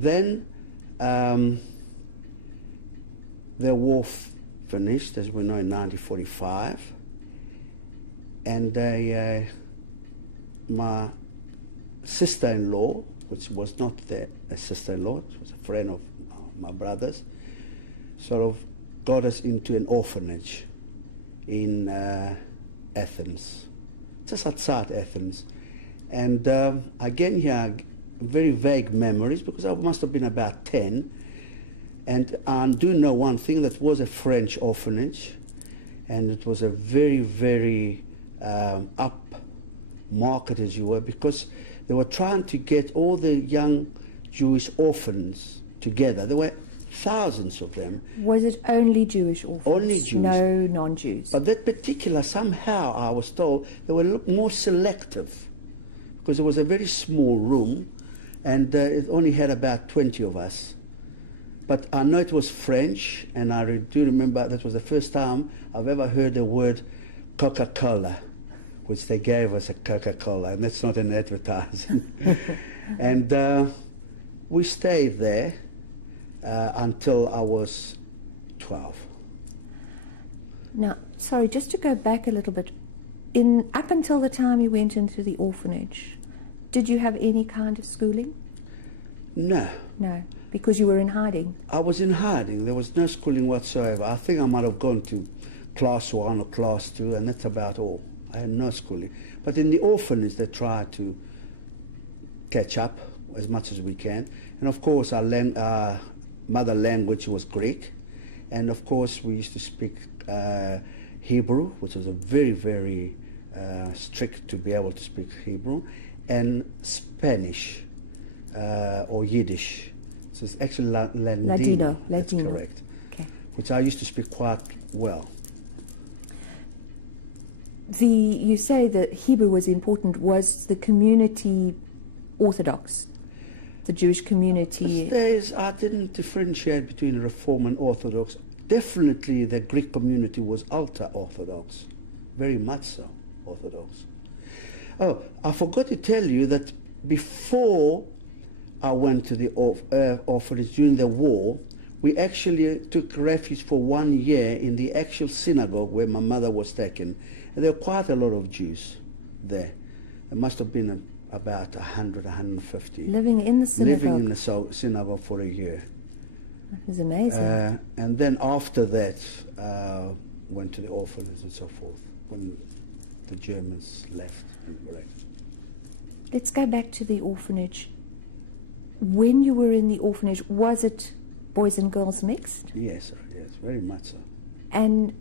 then the war finished, as we know, in 1945, and my sister-in-law, which was not a sister-in-law, it was a friend of my brother's, sort of got us into an orphanage in Athens, just outside Athens. And again here, very vague memories, because I must have been about 10. And I do know one thing, that was a French orphanage, and it was a very, very up-market, as you were, because they were trying to get all the young Jewish orphans together. There were thousands of them. Was it only Jewish orphans? Only Jews. No non-Jews? But that particular, somehow I was told, they were a little more selective, because it was a very small room, and it only had about 20 of us. But I know it was French, and I do remember that was the first time I've ever heard the word Coca-Cola, which they gave us a Coca-Cola, and that's not an advertising. And we stayed there until I was 12. Now, sorry, just to go back a little bit, up until the time you went into the orphanage, did you have any kind of schooling? No. No, because you were in hiding. I was in hiding. There was no schooling whatsoever. I think I might have gone to class 1 or class 2, and that's about all. I had no schooling. But in the orphanage, they tried to catch up as much as we can. And of course, our mother language was Greek. And of course, we used to speak Hebrew, which was a very, very strict to be able to speak Hebrew, and Spanish or Yiddish. So it's actually Ladino. That's correct. Okay. Which I used to speak quite well. You say that Hebrew was important. Was the community Orthodox? The Jewish community? I didn't differentiate between Reform and Orthodox. Definitely the Greek community was ultra-Orthodox. Very much so, Orthodox. Oh, I forgot to tell you that before I went to the orphanage during the war, we actually took refuge for 1 year in the actual synagogue where my mother was taken. And there were quite a lot of Jews there. There must have been about 100, 150. Living in the synagogue? Living in the synagogue for a year. That was amazing. And then after that, went to the orphanage and so forth, when the Germans left. Let's go back to the orphanage. When you were in the orphanage, was it boys and girls mixed? Yes, yes, very much so. And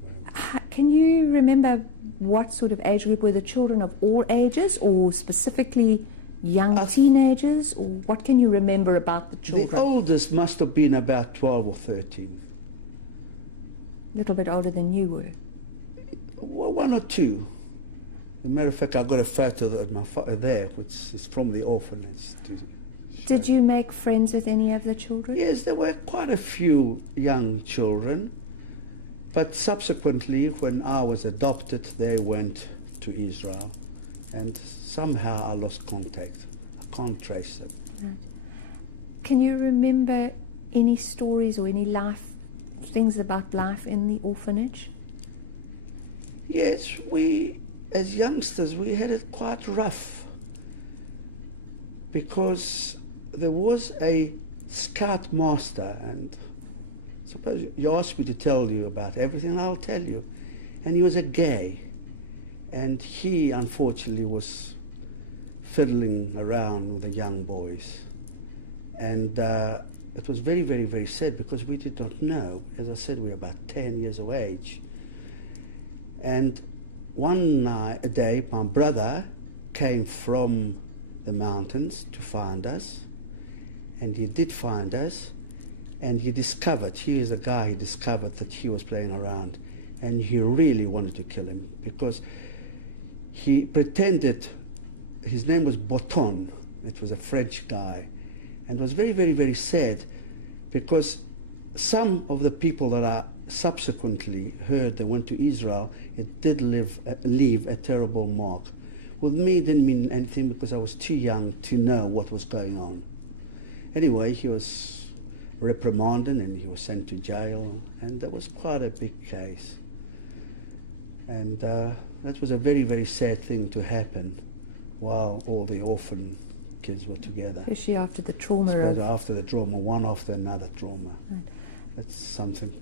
can you remember what sort of age group? Were the children of all ages, or specifically young teenagers? Or what can you remember about the children? The oldest must have been about 12 or 13. A little bit older than you were? Well, 1 or 2. As a matter of fact, I got a photo there, which is from the orphanage. Did you make friends with any of the children? Yes, there were quite a few young children. But subsequently, when I was adopted, they went to Israel. And somehow I lost contact. I can't trace them. Right. Can you remember any stories or any things about life in the orphanage? Yes, as youngsters, we had it quite rough, because there was a scout master, and suppose you ask me to tell you about everything, I'll tell you. And he was a gay, and he unfortunately was fiddling around with the young boys. And it was very, very, very sad, because we did not know. As I said, we were about 10 years of age. And one day, my brother came from the mountains to find us, and he did find us, and he discovered that he was playing around, and he really wanted to kill him, because he pretended, his name was Boton, it was a French guy, and it was very, very, very sad, because some of the people that I subsequently heard they went to Israel, it did leave a terrible mark. With me, it didn't mean anything, because I was too young to know what was going on. Anyway, he was reprimanded and he was sent to jail, and that was quite a big case. And that was a very, very sad thing to happen while all the orphan kids were together. Especially after the trauma Especially after the trauma, one after another trauma. Right. That's something